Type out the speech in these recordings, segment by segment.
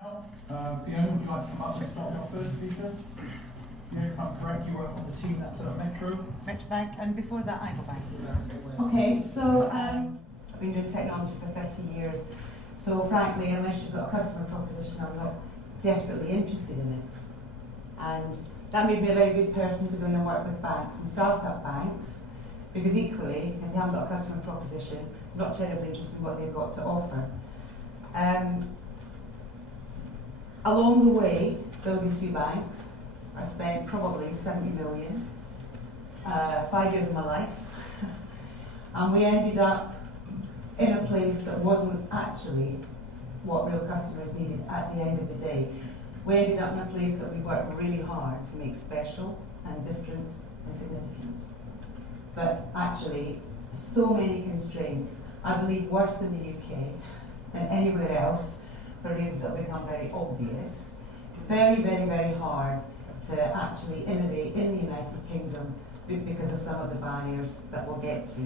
Fiona, would you like to come up and start our first speaker? Yeah, if I'm correct, you work on the team that's at Metro. Bank, and before that, Ivor Bank. Okay, so I've been doing technology for 30 years. So frankly, unless you've got a customer proposition, I'm not desperately interested in it. And that made me a very good person to go in and work with banks and start-up banks, because equally, if you haven't got a customer proposition, I'm not terribly interested in what they've got to offer. Along the way, building 2 banks, I spent probably 70 million, 5 years of my life, and we ended up in a place that wasn't actually what real customers needed at the end of the day. We ended up in a place that we worked really hard to make special and different and significant. But actually, so many constraints, I believe worse in the UK than anywhere else, for reasons that have become very obvious. Very, very, very hard to actually innovate in the United Kingdom because of some of the barriers that we'll get to.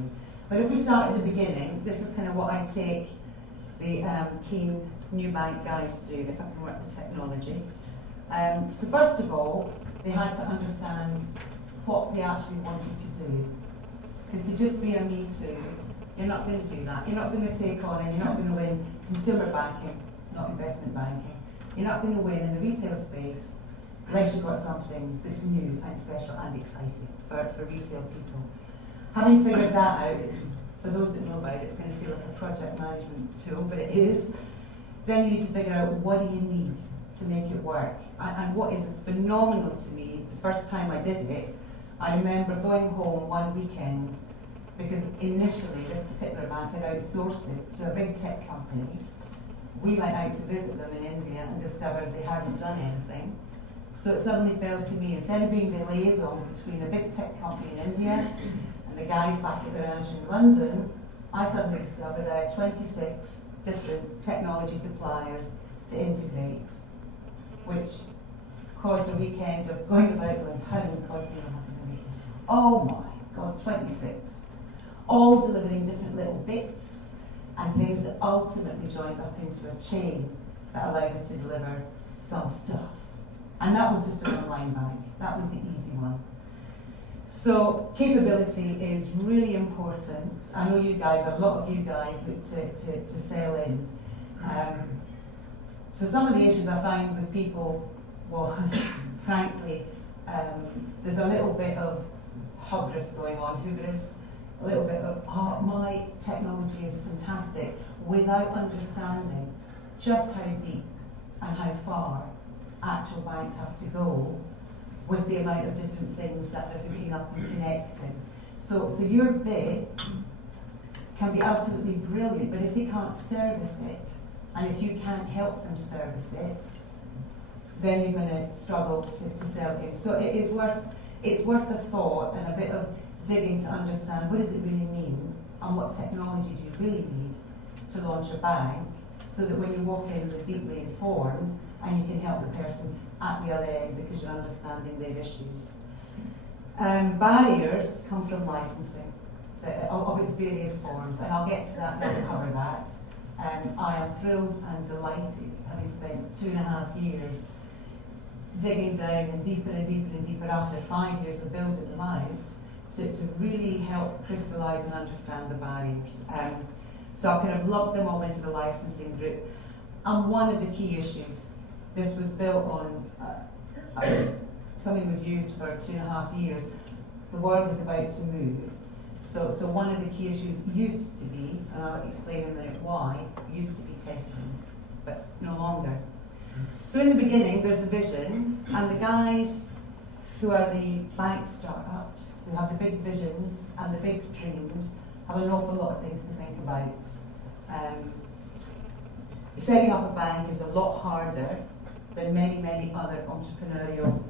But if we start at the beginning, this is kind of what I take the keen new bank guys through, if I can work with technology. So first of all, they had to understand what they actually wanted to do. Because to just be a me too, you're not going to do that. You're not going to take on and you're not going to win consumer banking, not investment banking. You're not going to win in the retail space unless you've got something that's new and special and exciting for retail people. Having figured that out, for those that know about it, it's going to feel like a project management tool, but it is. Then you need to figure out what do you need to make it work. And what is phenomenal to me, the first time I did it, I remember going home one weekend because initially this particular bank had outsourced it to a big tech company. We went out to visit them in India and discovered they hadn't done anything. So it suddenly fell to me, instead of being the liaison between a big tech company in India and the guys back at the ranch in London, I suddenly discovered I had 26 different technology suppliers to integrate, which caused a weekend of going about going, how many cards do you have to make this? Oh my God, 26. All delivering different little bits and things that ultimately joined up into a chain that allowed us to deliver some stuff. And that was just an online bank. That was the easy one. So capability is really important. I know you guys, a lot of you guys look to sell in. So some of the issues I found with people was, frankly, there's a little bit of hubris going on, hubris, a little bit of, oh, my technology is fantastic, without understanding just how deep and how far actual banks have to go with the amount of different things that they're hooking up and connecting. So your bit can be absolutely brilliant, but if they can't service it, and if you can't help them service it, then you're going to struggle to sell it. So it's worth a thought and a bit of digging to understand what does it really mean and what technology do you really need to launch a bank, so that when you walk in, you're deeply informed and you can help the person at the other end because you're understanding their issues. Barriers come from licensing of its various forms, and I'll get to that and I'll cover that. I am thrilled and delighted, having spent 2.5 years digging down and deeper and deeper and deeper after 5 years of building them out, to really help crystallise and understand the barriers. So I kind of lumped them all into the licensing group. And one of the key issues, this was built on something we've used for 2.5 years. The world is about to move. So one of the key issues used to be, and I'll explain in a minute why, used to be testing, but no longer. So in the beginning, there's the vision, and the guys who are the bank startups, who have the big visions and the big dreams, have an awful lot of things to think about. Setting up a bank is a lot harder than many, many other entrepreneurial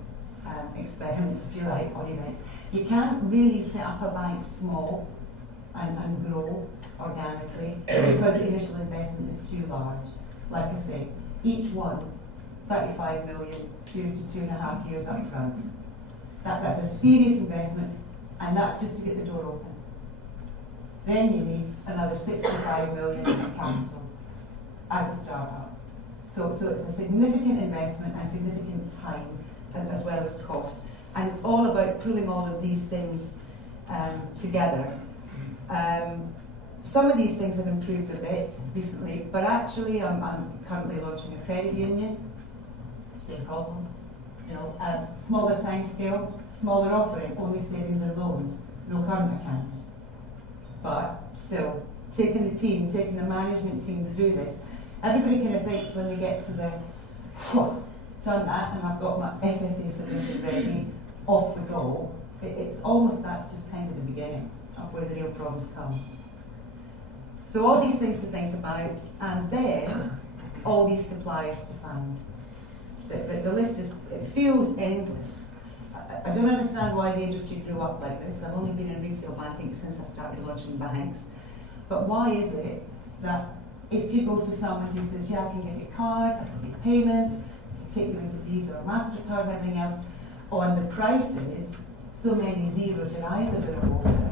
experiments, if you like, or events. You can't really set up a bank small and grow organically because the initial investment is too large. Like I say, each one, 35 million, 2 to 2.5 years up front. That's a serious investment, and that's just to get the door open. Then you need another 65 million in capital as a startup. So it's a significant investment and significant time as well as cost. And it's all about pulling all of these things together. Some of these things have improved a bit recently, but actually I'm currently launching a credit union. Same problem. You know, smaller time scale, smaller offering, only savings and loans, no current accounts. But still, taking the management team through this, everybody kind of thinks when they get to the, done that, and I've got my FSA submission ready, off we go. It's almost, that's just kind of the beginning of where the real problems come. So all these things to think about, and then all these suppliers to find. The list is, it feels endless. I don't understand why the industry grew up like this. I've only been in retail banking since I started launching banks. But why is it that if you go to someone who says, yeah, I can give you cards, I can give you payments, I can take you into Visa or MasterCard or anything else, on the prices, so many zeros, your eyes are going to water,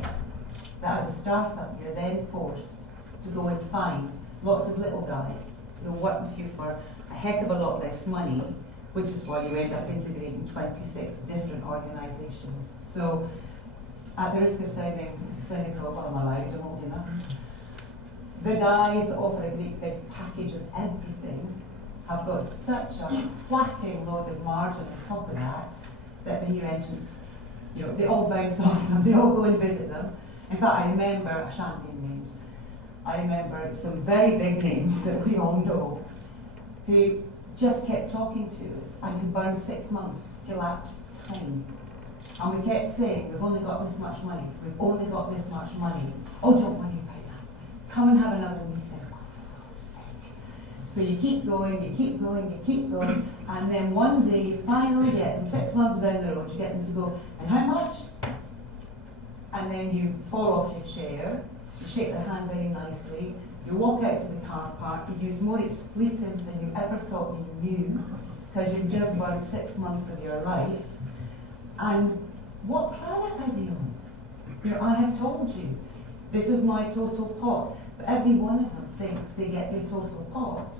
that as a startup you're then forced to go and find lots of little guys who'll work with you for a heck of a lot less money, which is why you end up integrating 26 different organisations. So, at the risk of sounding cynical, but I'm allowed, I'm old enough, the guys that offer a great big package of everything have got such a whacking load of margin on top of that, that the new entrants, you know, they all bounce off them, they all go and visit them. In fact, I remember, I shan't name names, I remember some very big names that we all know, who just kept talking to us and could burn 6 months elapsed time. And we kept saying, we've only got this much money, we've only got this much money. Oh, don't worry about that. Come and have another meeting. So you keep going, you keep going, you keep going, and then one day you finally get them, 6 months down the road, you get them to go, and how much? And then you fall off your chair, you shake their hand very nicely, you walk out to the car park, you use more expletives than you ever thought you knew, because you've just burned 6 months of your life. And what planet are they on? You know, I have told you, this is my total pot, but every one of them thinks they get your total pot.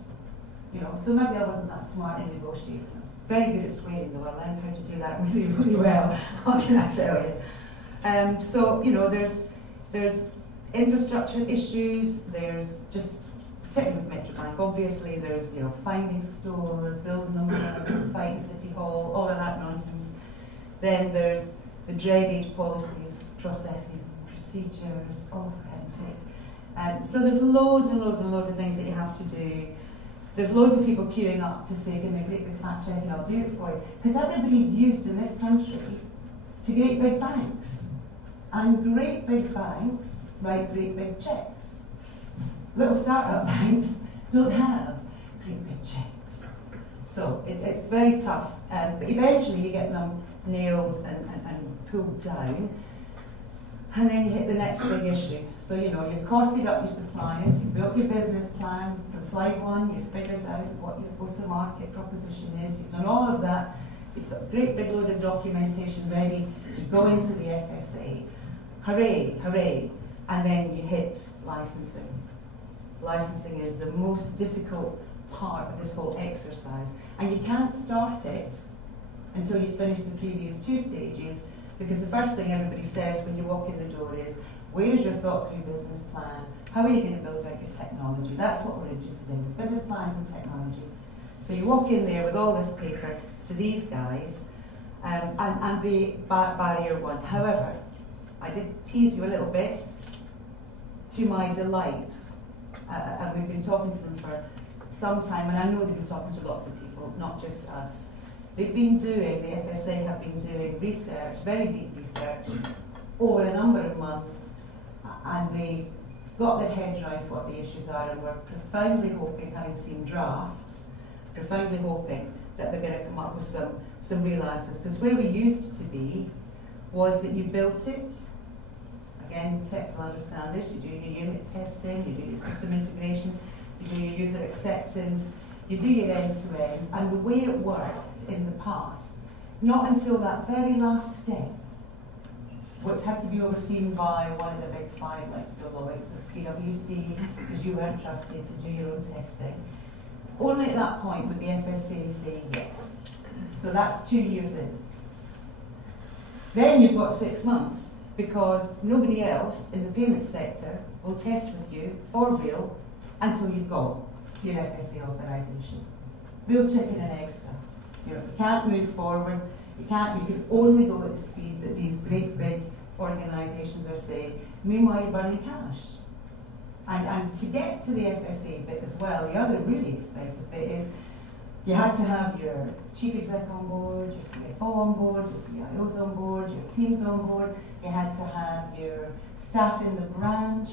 You know, so maybe I wasn't that smart in negotiating. I was very good at swearing though, I learned how to do that really, really well. What can I tell you? So, you know, there's infrastructure issues, there's just, particularly with Metrobank, obviously there's, you know, finding stores, building them, fighting City Hall, all of that nonsense. Then there's the dreaded policies, processes, and procedures, oh for heaven's sake. So there's loads and loads and loads of things that you have to do. There's loads of people queuing up to say, give me a great big fat check and I'll do it for you. Because everybody's used in this country to great big banks. And great big banks write great big checks. Little startup banks don't have great big checks. So it's very tough. But eventually you get them nailed and pulled down. And then you hit the next big issue. So, you know, you've costed up your suppliers, you've built your business plan. From slide one, you've figured out what your go-to-market proposition is. You've done all of that. You've got a great big load of documentation ready to go into the FSA. Hooray, hooray. And then you hit licensing. Licensing is the most difficult part of this whole exercise. And you can't start it until you've finished the previous 2 stages, because the first thing everybody says when you walk in the door is, where's your thought-through business plan? How are you going to build out your technology? That's what we're interested in, business plans and technology. So you walk in there with all this paper to these guys, and the barrier one. However, I did tease you a little bit, to my delight, and we've been talking to them for some time, and I know they've been talking to lots of people, not just us. They've been doing, the FSA have been doing research, very deep research, over a number of months, and they got their heads around what the issues are, and we're profoundly hoping, having seen drafts, profoundly hoping that they're going to come up with some real answers. Because where we used to be was that you built it, again, techs will understand this, you do your unit testing, you do your system integration, you do your user acceptance, you do your end-to-end, and the way it worked in the past, not until that very last step, which had to be overseen by one of the big 5 like Deloitte or PwC, because you weren't trusted to do your own testing. Only at that point would the FSA say yes. So that's 2 years in. Then you've got 6 months, because nobody else in the payment sector will test with you for real until you've got your FSA authorisation. Real chicken and egg stuff. You can't move forward. You can only go at the speed that these great big organisations are saying. Meanwhile, you're burning cash. And to get to the FSA bit as well, the other really expensive bit is you had to have your chief exec on board, your CFO on board, your CIOs on board, your teams on board. You had to have your staff in the branch.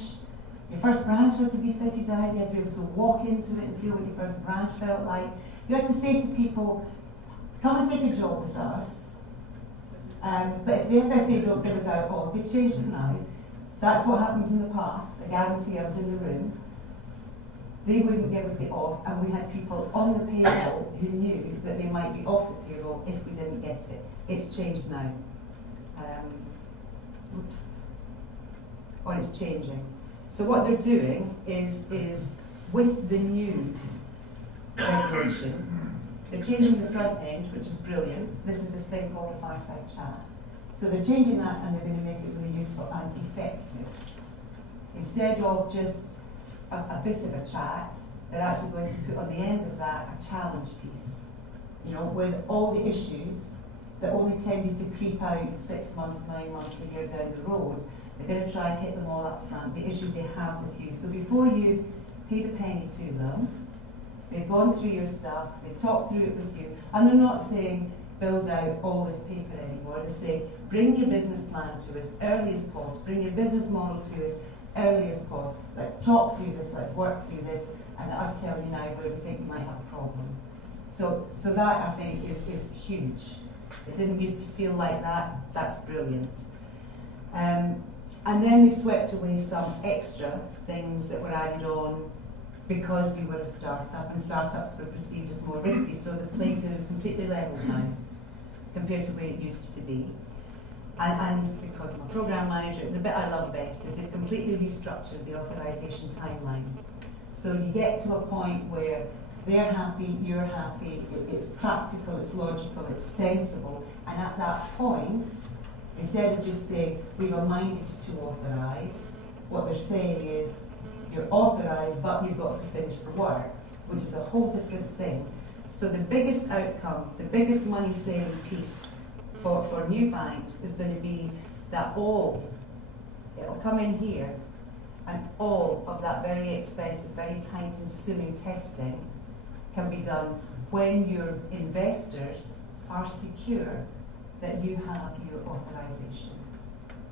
Your first branch had to be fitted out. You had to be able to walk into it and feel what your first branch felt like. You had to say to people, come and take a job with us. But if the FSA don't give us our off, they've changed it now. That's what happened in the past. I guarantee I was in the room. They wouldn't give us the off, and we had people on the payroll who knew that they might be off the payroll if we didn't get it. It's changed now. Or it's changing. So what they're doing is with the new regulation, they're changing the front end, which is brilliant. This is this thing called a fireside chat. So they're changing that, and they're going to make it really useful and effective. Instead of just a bit of a chat, they're actually going to put on the end of that a challenge piece. You know, with all the issues that only tended to creep out 6 months, 9 months, a year down the road, they're going to try and hit them all up front, the issues they have with you. So before you've paid a penny to them, they've gone through your stuff, they've talked through it with you, and they're not saying, build out all this paper anymore. They say, bring your business plan to us early as possible, bring your business model to us early as possible. Let's talk through this, let's work through this, and us tell you now where we think you might have a problem. So that, I think, is huge. It didn't used to feel like that. That's brilliant. And then they swept away some extra things that were added on because you were a startup, and startups were perceived as more risky, so the playing field is completely leveled now compared to where it used to be. And because I'm a program manager, the bit I love best is they've completely restructured the authorization timeline. So you get to a point where they're happy, you're happy, it's practical, it's logical, it's sensible, and at that point, instead of just saying, we've a mind to authorize, what they're saying is, you're authorised, but you've got to finish the work, which is a whole different thing. So the biggest outcome, the biggest money-saving piece for new banks is going to be that it'll come in here, and all of that very expensive, very time-consuming testing can be done when your investors are secure that you have your authorisation,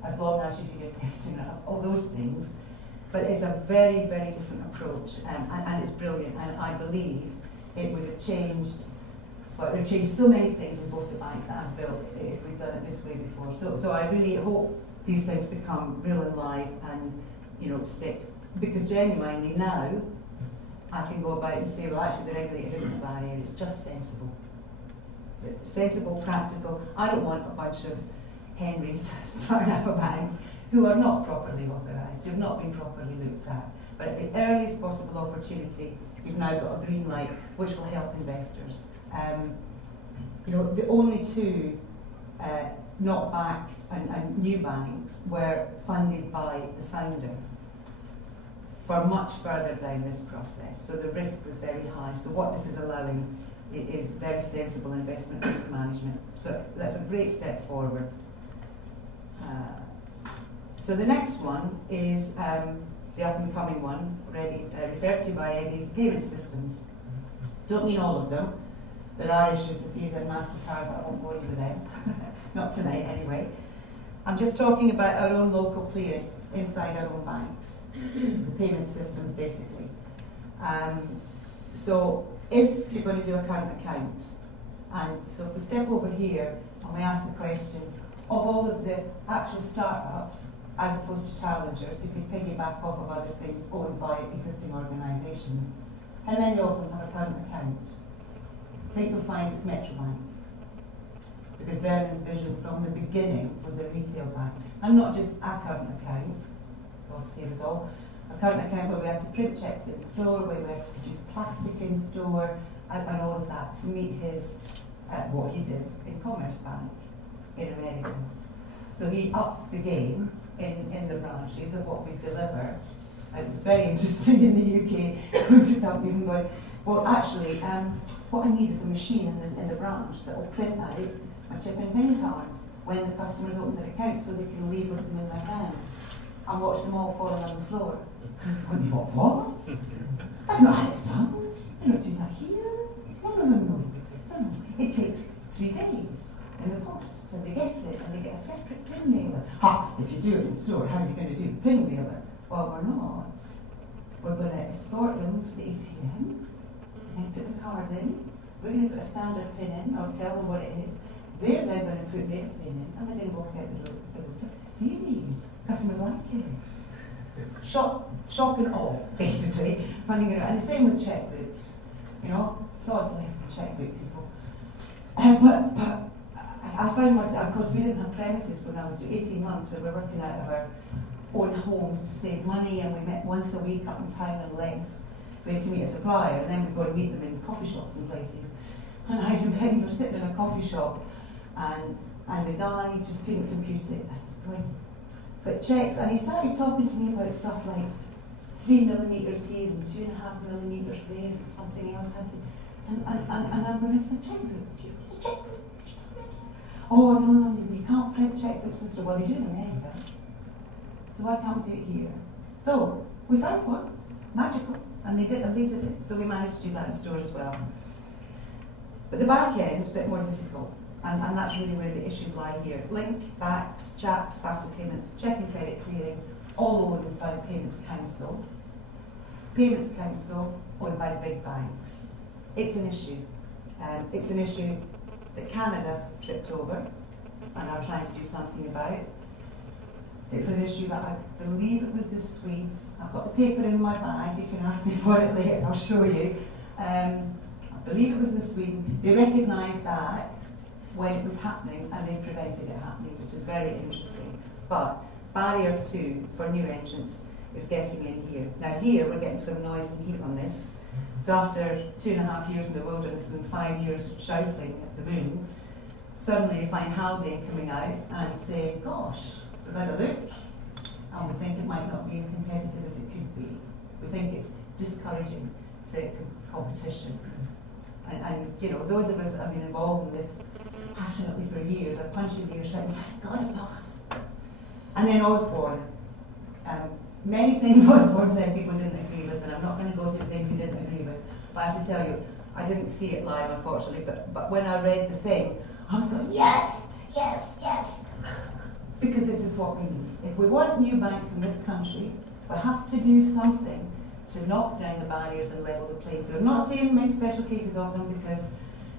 as long as you do your testing and all those things. But it's a very, very different approach, and it's brilliant, and I believe it would have changed, well, it would have changed so many things in both the banks that I've built if we'd done it this way before. So I really hope these things become real and live and, stick, because genuinely now I can go about and say, well, actually the regulator isn't a barrier, it's just sensible. It's sensible, practical. I don't want a bunch of Henrys starting up a bank who are not properly authorised, who have not been properly looked at. But at the earliest possible opportunity, you've now got a green light, which will help investors. The only two not backed and new banks were funded by the founder for much further down this process. So the risk was very high. So what this is allowing is very sensible investment risk management. So that's a great step forward. So the next one is the up-and-coming one, already referred to by Eddie, is payment systems. Don't mean all of them. There are issues with Visa and MasterCard, but I won't bore you with them. Not tonight, anyway. I'm just talking about our own local clearing inside our own banks, the payment systems, basically. So if you're going to do a current account, and so if we step over here and we ask the question, of all of the actual startups, as opposed to challengers who can piggyback off of other things owned by existing organisations, how many of them have a current account? I think you'll find it's Metrobank. Because Vernon's vision from the beginning was a retail bank. And not just a current account, God save us all, a current account where we had to print cheques in store, where we had to produce plastic in store, and all of that to meet his, what he did in Commerce Bank in America. So he upped the game in the branches of what we deliver. And it's very interesting in the UK, going to companies and going, well, actually, what I need is a machine in the branch that will print out my chip and pin cards when the customers open their account so they can leave with them in their hand and watch them all falling on the floor. What? That's not how it's done. They don't do that here. No. It takes 3 days in the post, and they get it, and they get a separate pin mailer. If you do it in store, how are you going to do the pin mailer? Well, we're not. We're going to escort them to the ATM, and put the card in. We're going to put a standard pin in, or tell them what it is. They're then going to put their pin in, and they're going to walk out the door. It's easy. Customers like it. Shock and awe, basically, finding it out. And the same with checkbooks. You know, God bless the checkbook people. But I found myself, of course, we didn't have premises when I was doing 18 months. We were working out of our own homes to save money, and we met once a week up in town and Legs. We had to meet a supplier, and then we'd go and meet them in coffee shops and places. And I remember sitting in a coffee shop, and the guy just couldn't compute it. And he's going, but checks, and he started talking to me about stuff like 3 millimetres here and 2.5 millimetres there, and something else had to. And I'm going, it's a checkbook. It's a checkbook. Oh, no, you can't print checkbooks and so, well, they do in America. So why can't we do it here? So we found one, magical, and they did it. So we managed to do that in store as well. But the back end is a bit more difficult, and that's really where the issues lie here. Link, backs, chats, faster payments, check and credit clearing, all owned by the Payments Council. Payments Council owned by the big banks. It's an issue. It's an issue that Canada tripped over and are trying to do something about. It's an issue that I believe it was the Swedes. I've got the paper in my bag, you can ask me for it later, I'll show you. I believe it was in Sweden. They recognised that when it was happening and they prevented it happening, which is very interesting. But barrier 2 for new entrants is getting in here. Now here we're getting some noise and heat on this. So after 2.5 years in the wilderness and 5 years shouting at the moon, suddenly you find Haldane coming out and saying, gosh, we've had a look, and we think it might not be as competitive as it could be. We think it's discouraging to competition. And you know, those of us that have been involved in this passionately for years are punching the air shouting, thank God it passed. And then Osborne. Many things Osborne said people didn't agree with, and I'm not going to go to the things he didn't agree with, but I have to tell you, I didn't see it live, unfortunately, but when I read the thing, I was going, yes, yes, yes. Because this is what we need. If we want new banks in this country, we have to do something to knock down the barriers and level the playing field. I'm not saying make special cases of them, because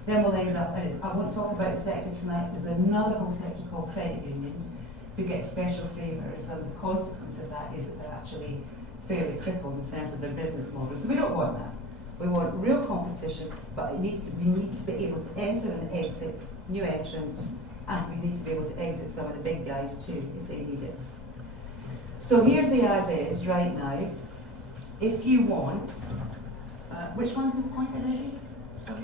then we'll end up, I won't talk about the sector tonight, there's another whole sector called credit unions who get special favours, and the consequence of that is that they're actually fairly crippled in terms of their business model. So we don't want that. We want real competition, but we need to be able to enter and exit new entrants, and we need to be able to exit some of the big guys too, if they need it. So here's the as is right now. If you want, which one's the point already? Sorry?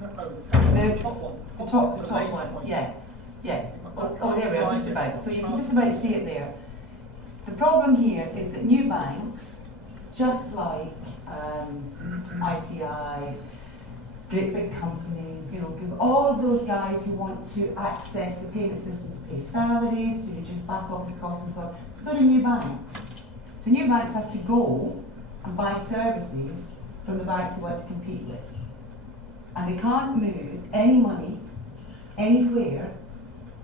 The top one. Yeah. Oh, there we are, just about. So you can just about see it there. The problem here is that new banks, just like ICI, great big companies, you know, all of those guys who want to access the payment system to pay salaries, to reduce back office costs and so on, so do new banks. So new banks have to go and buy services from the banks they want to compete with. And they can't move any money anywhere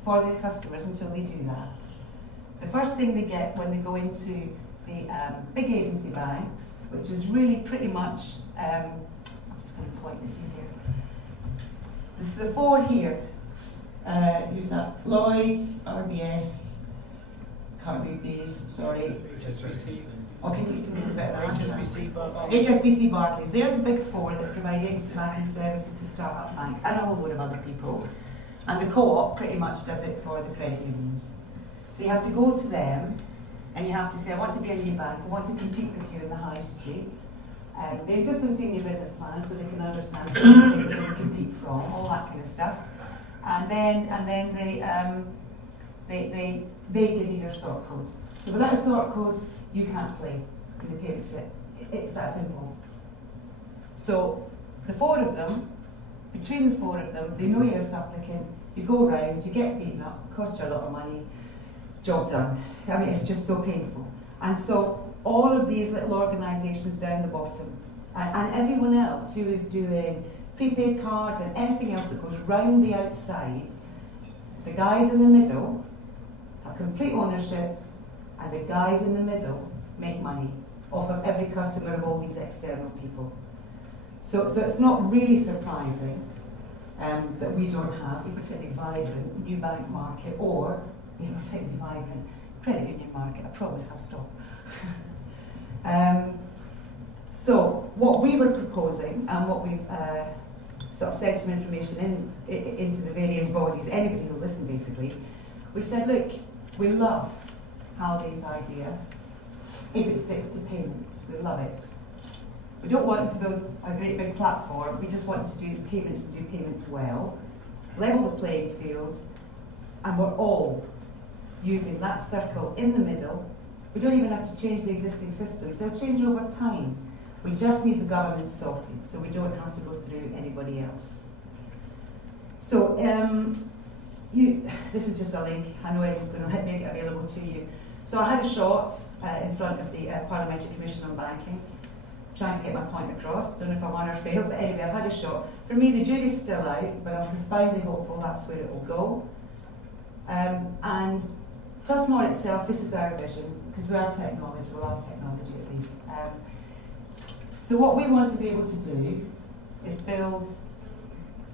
for their customers until they do that. The first thing they get when they go into the big agency banks, which is really pretty much, I'm just going to point this easier. The 4 here, use that, Lloyds, RBS, can't read these, sorry. HSBC. Oh, can you read a bit of that? HSBC, Barclays. HSBC, Barclays, they're the big 4 that provide agency banking services to start-up banks, and a whole load of other people. And the co-op pretty much does it for the credit unions. So you have to go to them, and you have to say, I want to be a new bank, I want to compete with you in the high street. The existing senior business plan, so they can understand where they can compete from, all that kind of stuff. And then they give you your sort code. So without a sort code, you can't play in the payment set. It's that simple. So the four of them, between the four of them, they know you're a supplicant, you go round, you get beaten up, costs you a lot of money, job done. I mean, it's just so painful. And so all of these little organisations down the bottom, and everyone else who is doing prepaid cards and anything else that goes round the outside, the guys in the middle have complete ownership, and the guys in the middle make money off of every customer of all these external people. So it's not really surprising that we don't have a particularly vibrant new bank market or a particularly vibrant credit union market. I promise I'll stop. So what we were proposing, and what we've sort of sent some information into the various bodies, anybody who will listen basically, we said, look, we love Haldane's idea if it sticks to payments. We love it. We don't want to build a great big platform, we just want to do payments and do payments well, level the playing field, and we're all using that circle in the middle. We don't even have to change the existing systems, they'll change over time. We just need the government sorted, so we don't have to go through anybody else. So this is just a link, I know Eddie's going to let me make it available to you. So I had a shot in front of the Parliamentary Commission on Banking, trying to get my point across. Don't know if I won or failed, but anyway, I've had a shot. For me, the jury's still out, but I'm profoundly hopeful that's where it will go. And Tusmor itself, this is our vision, because we are technology, we love technology at least. So what we want to be able to do is build,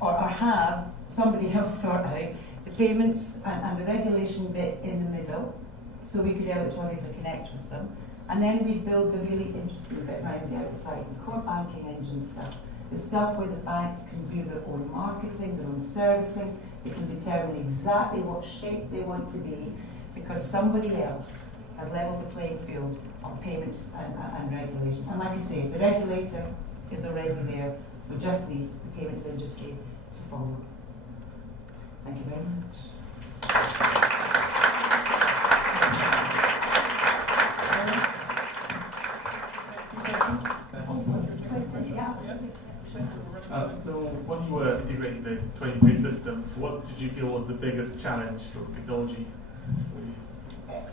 or have somebody else sort out the payments and the regulation bit in the middle, so we could electronically connect with them. And then we build the really interesting bit around the outside, the core banking engine stuff, the stuff where the banks can do their own marketing, their own servicing, they can determine exactly what shape they want to be, because somebody else has leveled the playing field on payments and regulation. And like I say, the regulator is already there, we just need the payments industry to follow. Thank you very much. So when you were integrating the 23 systems, what did you feel was the biggest challenge for technology?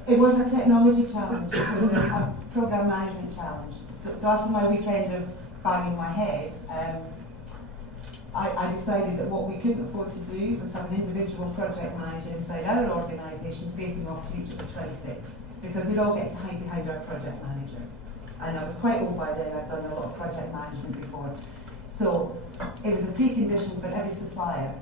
It wasn't a technology challenge, it was a program management challenge. So after my weekend of banging my head, I decided that what we couldn't afford to do was have an individual project manager inside our organisation facing off to each of the 26, because they'd all get to hide behind our project manager. And I was quite old by then, I'd done a lot of project management before. So it was a precondition for every supplier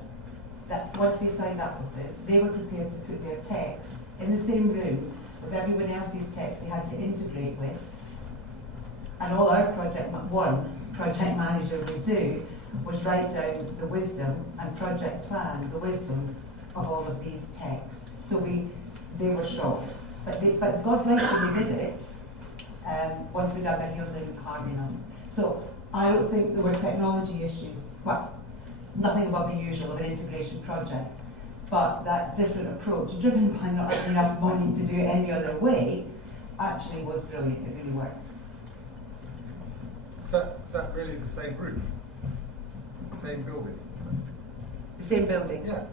that once they signed up with this, they were prepared to put their techs in the same room with everyone else's techs they had to integrate with. And all our project manager would do was write down the wisdom and project plan, the wisdom of all of these techs. So they were shocked. But God bless them, they did it once we dug our heels in hard enough. So I don't think there were technology issues. Well, nothing above the usual of an integration project. But that different approach, driven by not having enough money to do it any other way, actually was brilliant. It really worked. Is that really the same roof? Same building? The same building? Yeah.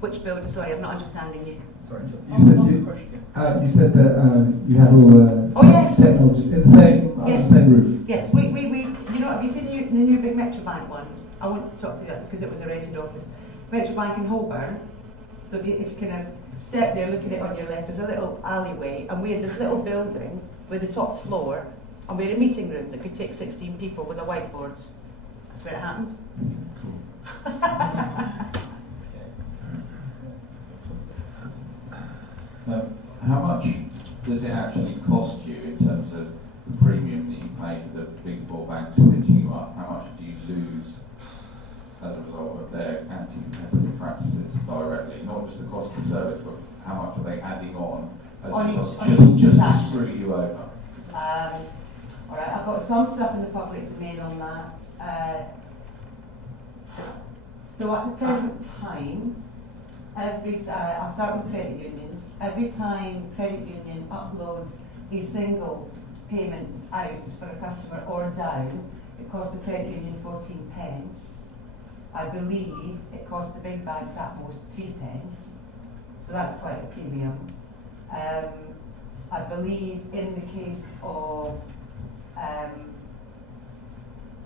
Which building? Sorry, I'm not understanding you. Sorry. You said that you had all the technology in the same the same roof. Yes, we you know, have you seen the new big Metrobank one? I won't talk to that because it was a rented office. Metrobank in Holborn. So if you kind of step there, looking at it on your left, there's a little alleyway, and we had this little building with the top floor, and we had a meeting room that could take 16 people with a whiteboard. That's where it happened. How much does it actually cost you in terms of the premium that you pay for the big four banks stitching you up? How much do you lose as a result of their anti-competitive practices directly? Not just the cost of service, but how much are they adding on as a result of just to cash. screw you over. All right, I've got some stuff in the public domain on that. So at the present time, I'll start with credit unions. Every time credit union uploads a single payment out for a customer or down, it costs the credit union 14 pence. I believe it costs the big banks at most 3 pence. So that's quite a premium. I believe in the case of,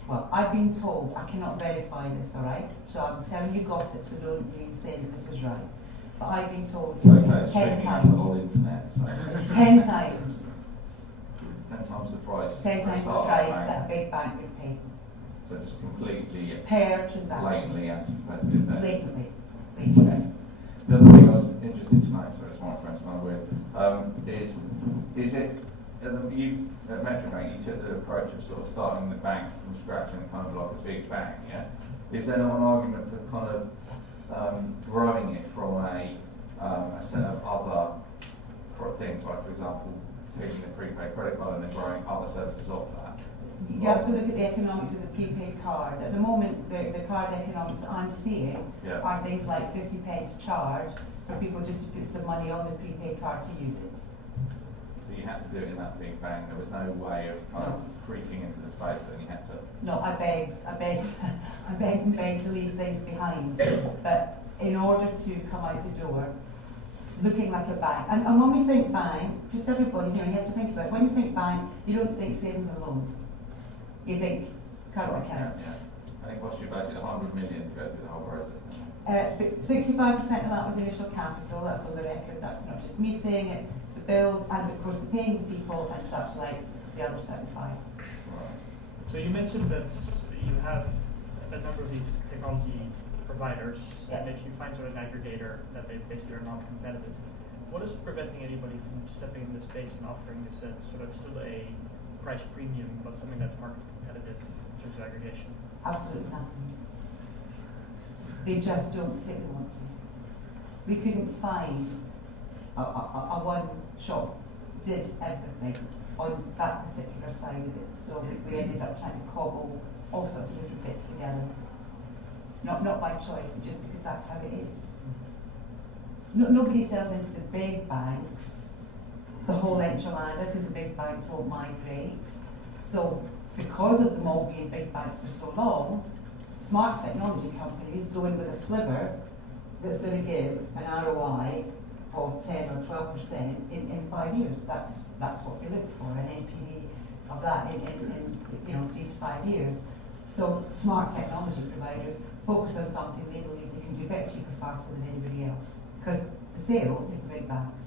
well, I've been told, I cannot verify this, all right? So I'm telling you gossip, so don't really say that this is right. But I've been told It's okay, it's 10 streaming on the whole times. internet. So 10 times. 10 times the price. 10 for a times the startup price bank. that a big bank would pay So just completely, per transaction. blatantly anti-competitive there. Blatantly. Okay. The other thing I was interested to know, sorry, it's my friend's kind of weird, is it, you, at Metrobank, you took the approach of sort of starting the bank from scratch and kind of like a big bang, yeah? Is there not an argument for kind of growing it from a set of other things, like for example, taking the prepaid credit card and then growing other services off that? You have to look at the economics of the prepaid card. At the moment, the card economics I'm seeing Yeah. are things like 50 pence charge for people just to put some money on the prepaid card to use it. So you had to do it in that big bang. There was no way of kind of creeping into the space, and you had to. No, I begged and begged to leave things behind. But in order to come out the door, looking like a bank, and when we think bank, just everybody here, you have to think about it. When you think bank, you don't think savings and loans. You think current account. Yeah. And it cost you about 100 million to go through the whole process. 65% of that was initial capital, that's on the record, that's not just me saying it, the build, and of course the paying people and such like the other 75. Right. So you mentioned that you have a number of these technology providers, Yeah. and if you find sort of an aggregator that they basically are not competitive, what is preventing anybody from stepping in this space and offering this as sort of still a price premium, but something that's market competitive in terms of aggregation? Absolutely nothing. They just don't particularly want to. We couldn't find a one shop did everything on that particular side of it, so we ended up trying to cobble all sorts of different bits together. Not by choice, but just because that's how it is. Nobody sells into the big banks the whole enchilada because the big banks won't migrate. So because of them all being big banks for so long, smart technology companies go in with a sliver that's going to give an ROI of 10 or 12% in 5 years. That's what we look for, an NPV of that in 3 to 5 years. So smart technology providers focus on something they believe they can do better, cheaper, faster than anybody else. Because the sale is the big banks.